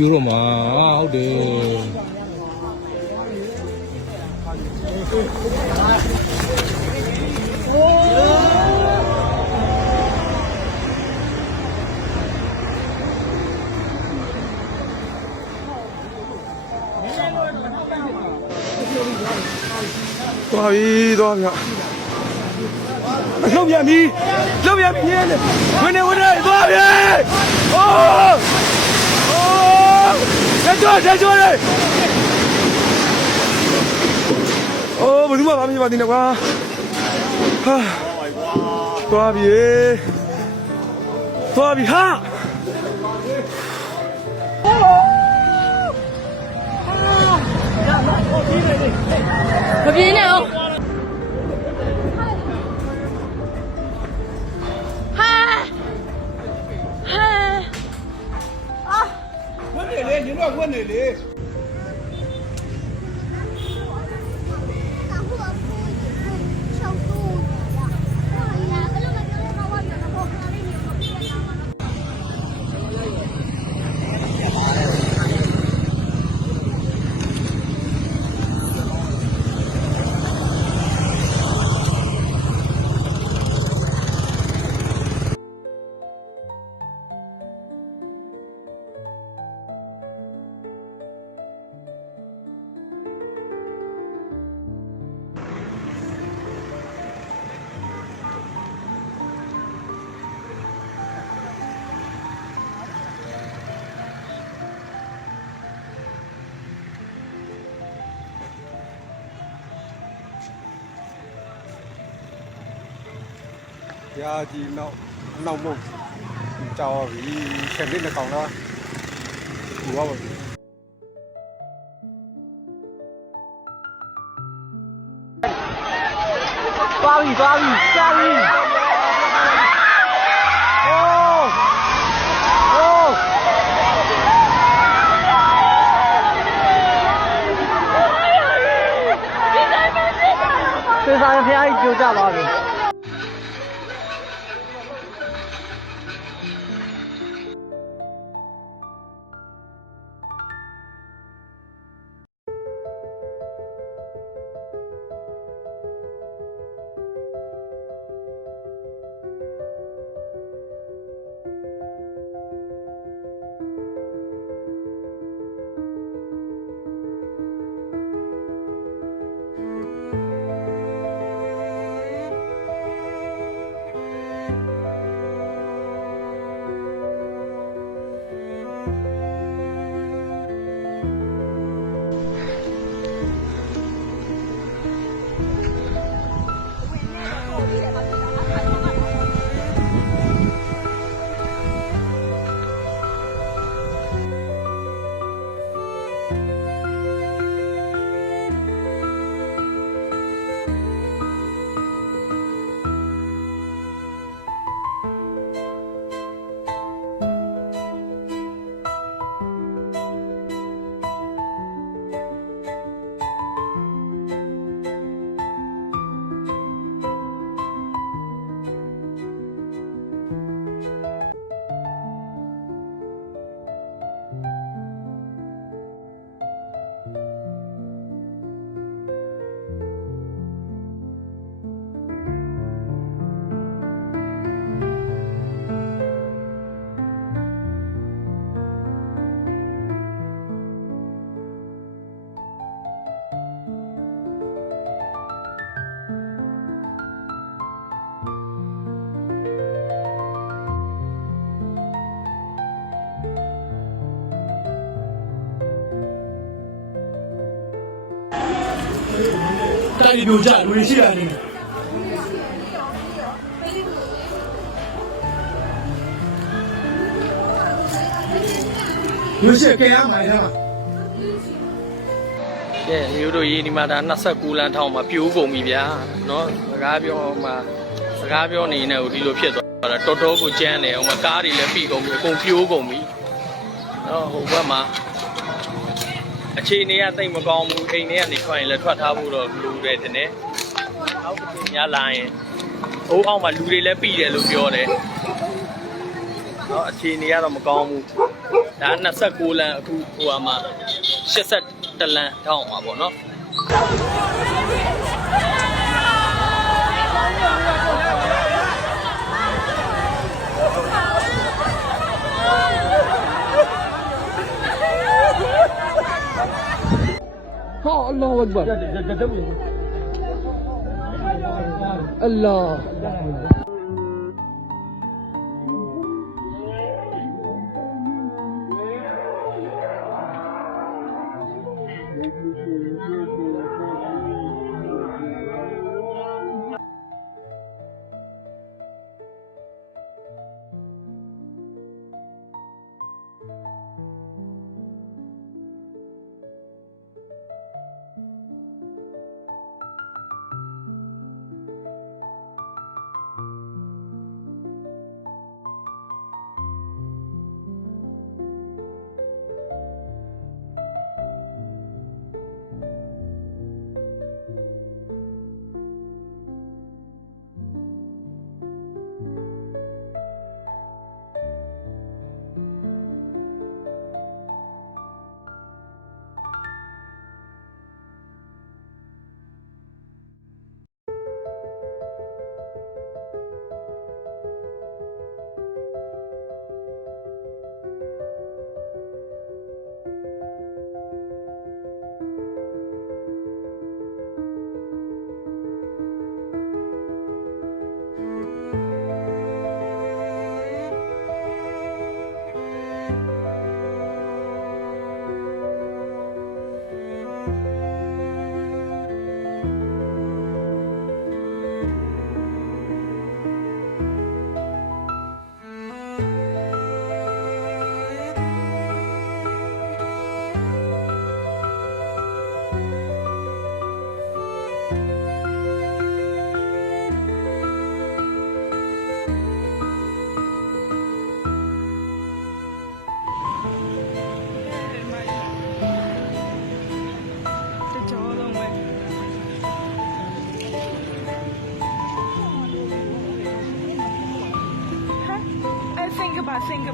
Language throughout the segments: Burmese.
ယူတော့မှာဟုတ်တယ်သွားပြီသွားပြီလှုပ်ပြန်ပြီလှုပ်ပြန်ပြီရဲဝင်နေဝင်နေသွားပြီအိုးအိုး တက်ကြွတက်ကြွလေအိုးဘယ်သူမှမမြင်ပါသေးနဲ့ကွာဟာသွားပြီသွားပြီဟာမပြေးနဲ့အောင် နေလေညတော့ခွနေလေ ရာကြီးနောက်နောက်မုတ်ကြောက်ပြီဆယ်နှစ်နှစ်ကောင်လားဒီပါဘူး သွားပြီသွားပြီသွားပြီโอ้โอ้သေစာရဖျားကြီးကြိုကြသွားပြီ တိုက်ပြိုကြလူတွေရှိတာနေရွှေရှက်ကဲရမှာလား ကဲမျိုးတို့ရေးဒီမှာဒါ29လမ်းထောင်မှာပြိုးကုန်ပြီဗျာเนาะစကားပြောမှာစကားပြောနေနေကိုဒီလိုဖြစ်သွားတာတော်တော်ကိုကြမ်းတယ်ဟိုမှာကားတွေလည်းပြီကုန်ပြီအကုန်ပြိုးကုန်ပြီเนาะဟိုဘက်မှာ အခြေအနေကတိတ်မကောင်းဘူးအိမ်ထဲကနေထွက်ရင်လည်းထွက်ထားဖို့တော့လူတွေတင်တယ်နောက်တစ်ချိန်များလာရင်အိုးအောင်မှာလူတွေလည်းပြီးတယ်လို့ပြောတယ်နော်အခြေအနေကတော့မကောင်းဘူးဒါ26လမ်းအခုဟိုမှာ82လမ်းထောင်းမှာပေါ့နော် الله أكبر. الله.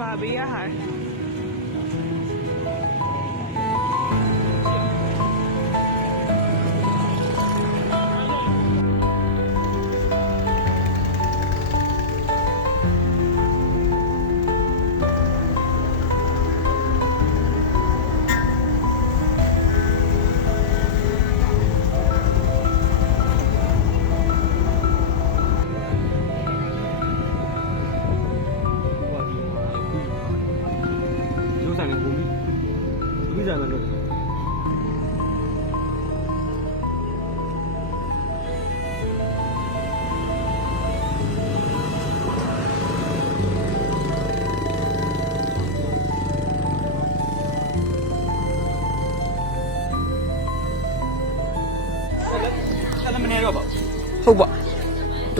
Bobby, a hi.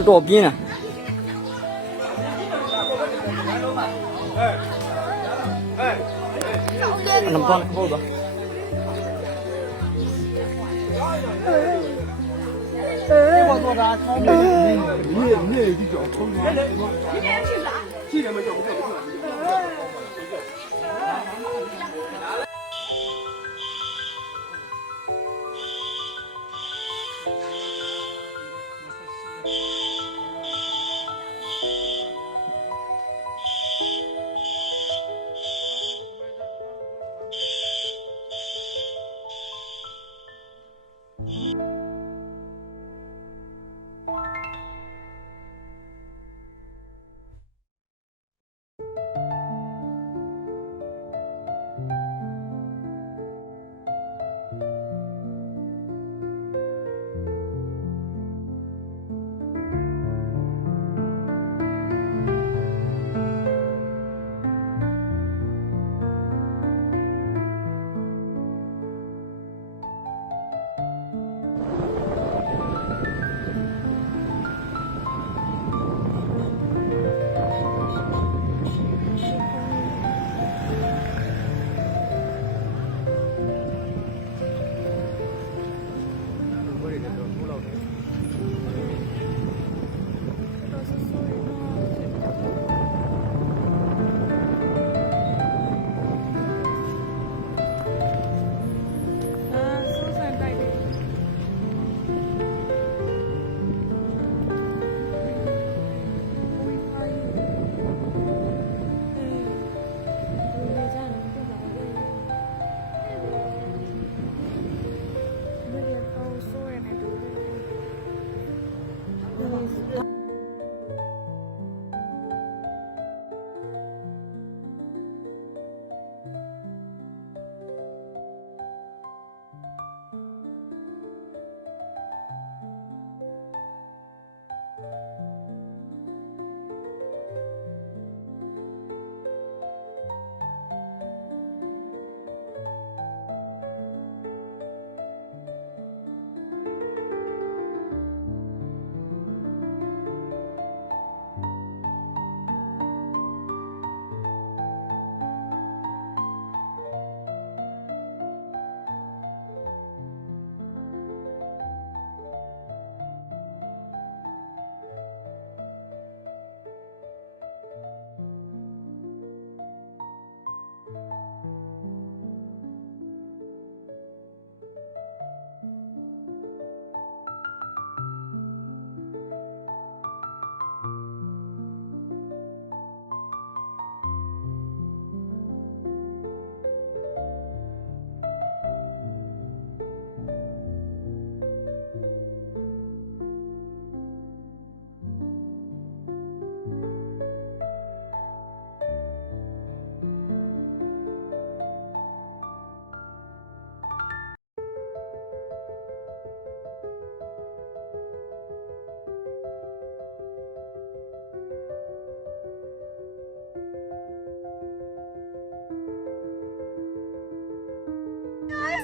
တော်တော်ပြင်းတာအနမ်ပန်ဟုတ်ပါ 你你也比较聪明。你年轻啥？几年没叫不叫不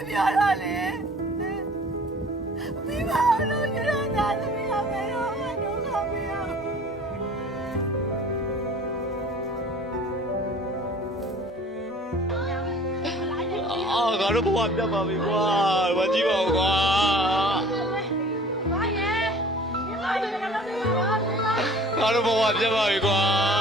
ပြောတော့လေမိဘလို့ရတာသမီးအမေတော့ဒုက္ခမရအာငါတို့ဘဝပြတ်ပါပြီကွာမကြည့်ပါဘူးကွာဘာရဲ့ဒီမှာဒီမှာတော့ဒီမှာငါတို့ဘဝပြတ်ပါပြီကွာ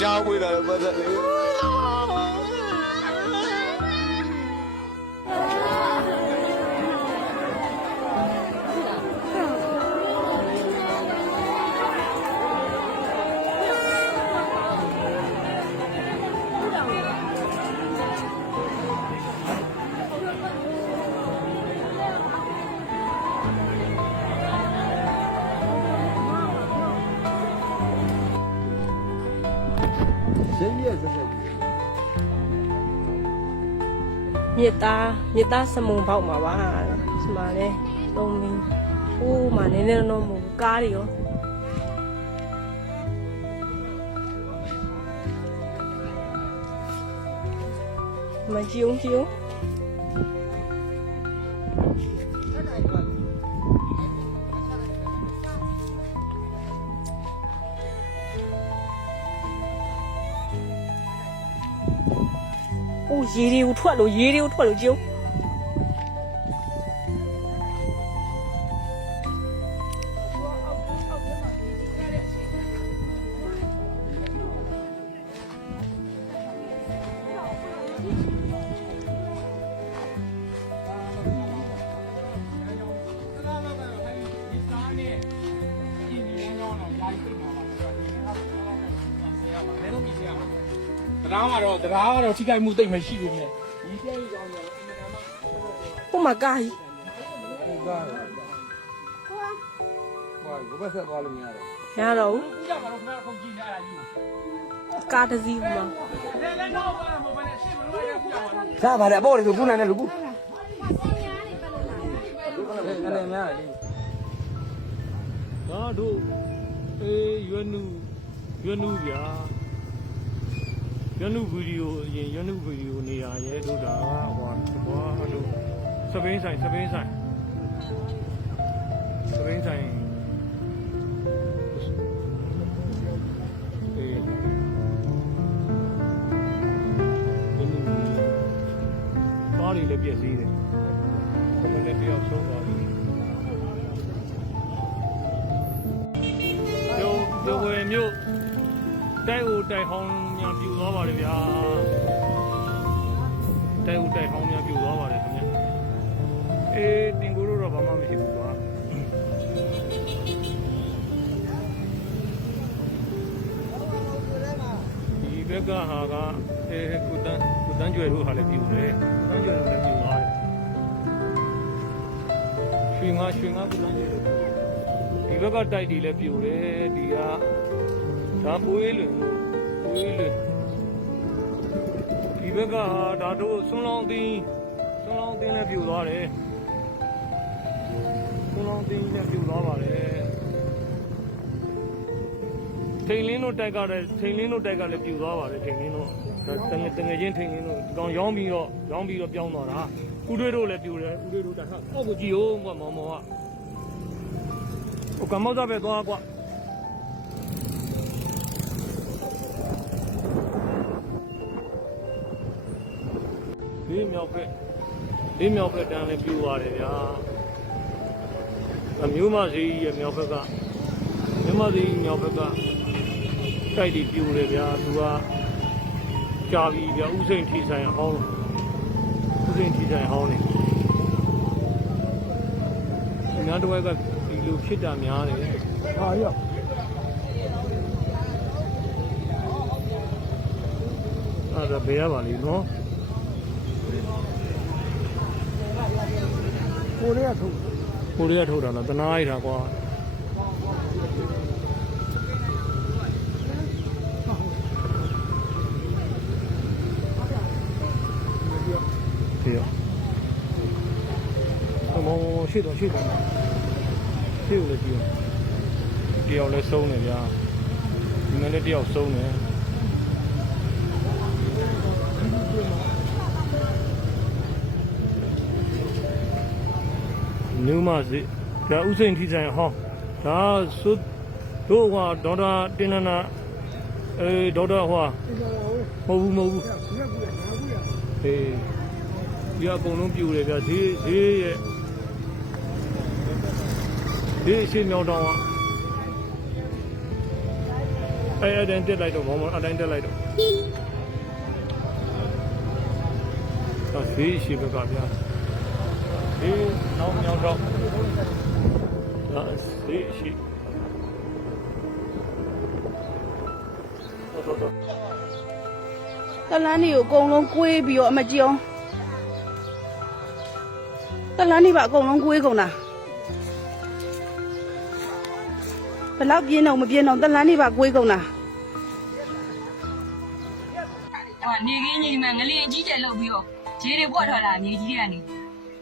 ရှားပွေးတာလည်းပတ်သက်လေ သားမြစ်သားစမုံပေါက်မှာပါဒီမှာလဲသုံးမင်းဟိုးမှာနည်းနည်းတော့မဟုတ်ဘူးကားတွေရောမကြည့်အောင်ကြည့်အောင် ရေတွေကိုထွက်လို့ရေတွေကိုထွက်လို့ကြ တရားမှာတော့တရားကတော့ထိခိုက်မှုတိတ်မရှိဘူးမြဲဟိုမှာကားကြီးဟုတ်ကားဟိုကဘယ်ဆက်သွားလို့မရတော့ရတော့ဘူးဦးကြမှာတော့ခဏခုန်ကြည့်နေအဲ့ဒါကြီးကိုကားတစ်စီးမှာလဲလဲတော့ဘာမှမဟုတ်ဘဲနဲ့ရှင်းမလို့ရပြပါတော့စားပါလေအပေါ်လေဆိုခုနိုင်တယ်လူကူဆင်ညာနေပဲလို့လားငလည်းများတယ်ငါတို့အေးရွနုရွနုဗျာ ရွနုဗီဒီယိုအရင်ရွနုဗီဒီယိုနေရရဲတို့တာဟောဟောတို့စပိန်ဆိုင်စပိန်ဆိုင်စပိန်ဆိုင်အေးရွနုကားလေးလည်းပြည့်စည်တယ်ခမနဲ့တယောက်ဆုံးသွားပြီကျော်ကျော်ဝယ်မြို့တိုက်ဦးတိုက်ဟောင်း များပြူသွားပါတယ်ဗျာတိုက်ဦးတိုက်ဟောင်းများပြူသွားပါတယ်ခင်ဗျအေးတင်ကိုတို့တော့ဘာမှမရှိဘူးကွာဒီဘက်ကဟာကအဲကုတန်းကုတန်းကျွဲတို့ဟာလည်းပြူတယ်ကုတန်းကျွဲတို့လည်းပြူသွားတယ်ရွှေငါရွှေငါကုတန်းကျွဲတို့ဒီဘက်ကတိုက်တီလည်းပြိုတယ်ဒီကဒါပွေးလွင်လို့ ပွေးလွင်ဒီဘက်ကဟာဒါတို့ဆွန်းလောင်းတင်းဆွန်းလောင်းတင်းလည်းပြိုသွားတယ်ဆွန်းလောင်းတင်းလည်းပြိုသွားပါတယ်ထိန်လင်းတို့တိုက်ကလည်းထိန်လင်းတို့တိုက်ကလည်းပြိုသွားပါတယ်ထိန်လင်းတို့တငယ်တငယ်ချင်းထိန်လင်းတို့ဒီကောင်ရောင်းပြီးတော့ရောင်းပြီးတော့ပြောင်းသွားတာဥတွေတို့လည်းပြိုတယ်ဥတွေတို့တိုက်ကအောက်ကိုကြည့်ဦးကွာမောင်မောင်ကဟိုကမောက်သားပဲသွားကွာ ဒီမြောက်ဖက်ဒီမြောက်ဖက်တန်းလည်းပြူသွားတယ်ဗျာအမျိုးမစီရဲ့မြောက်ဖက်ကမြမစီမြောက်ဖက်ကတိုက်တီပြူတယ်ဗျာသူကကြာပြီဗျာဥစိန်ထီဆိုင်ဟောင်းဥစိန်ထီဆိုင်ဟောင်းနေအများတစ်ဝက်ကဒီလိုဖြစ်တာများတယ်ဟာရောအဲ့ဒါဘယ်ရပါလိမ့်နော် ကိုလေးကထုတ်ကိုလေးကထုတ်တာလားတနာရိုက်တာကွာဖေးရအမောရှိတော့ရှိတော့ဖေးလို့ပြောတယောက်လည်းဆုံးနေဗျာဒီမင်းလည်းတယောက်ဆုံးနေ မြို့မစေဒါဥစိန်ထီဆိုင်ဟောဒါသုတို့ဟာဒေါက်တာတင်နနာအဲဒေါက်တာဟွာမဟုတ်ဘူးမဟုတ်ဘူးအေးဒီအကုန်လုံးပြိုတယ်ဗျဈေးဈေးရဲ့ဈေးရှိမြောင်းတောင်းอ่ะအဲအတိုင်းတက်လိုက်တော့ဘောမအတိုင်းတက်လိုက်တော့ဒါဈေးရှိဘက်ကဗျာ ဒီနောက်ညောင်းတော့ဒါစီရှိတော်တော်တလန်းတွေကိုအကုန်လုံးကွေးပြီးတော့အမကြီးအောင်တလန်းတွေပါအကုန်လုံးကွေးကုန်တာဘလောက်ပြင်းတော့မပြင်းတော့တလန်းတွေပါကွေးကုန်တာအာနေကင်းကြီးမှငလင်အကြီးကျယ်လောက်ပြီးတော့ခြေတွေပွက်ထွက်လာအမြေကြီးတွေကနေ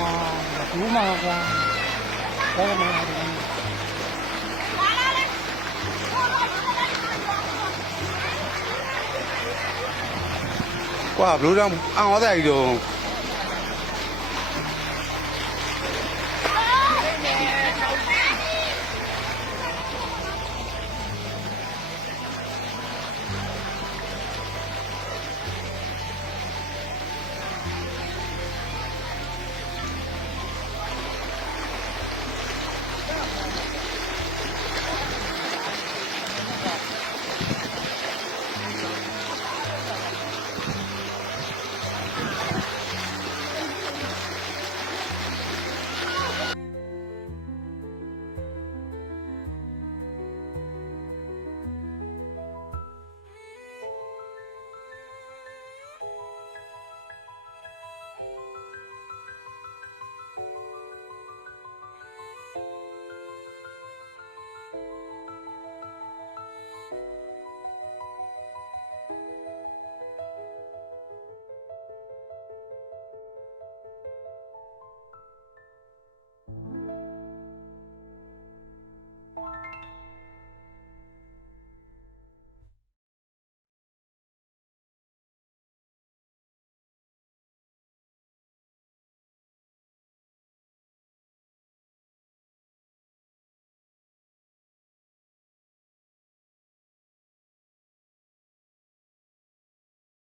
ကွာဘူးမှာကွာဘာမှမဟုတ်ဘူးကွာဘလို့တော့အောင်းသွားတယ်ကြီးတော့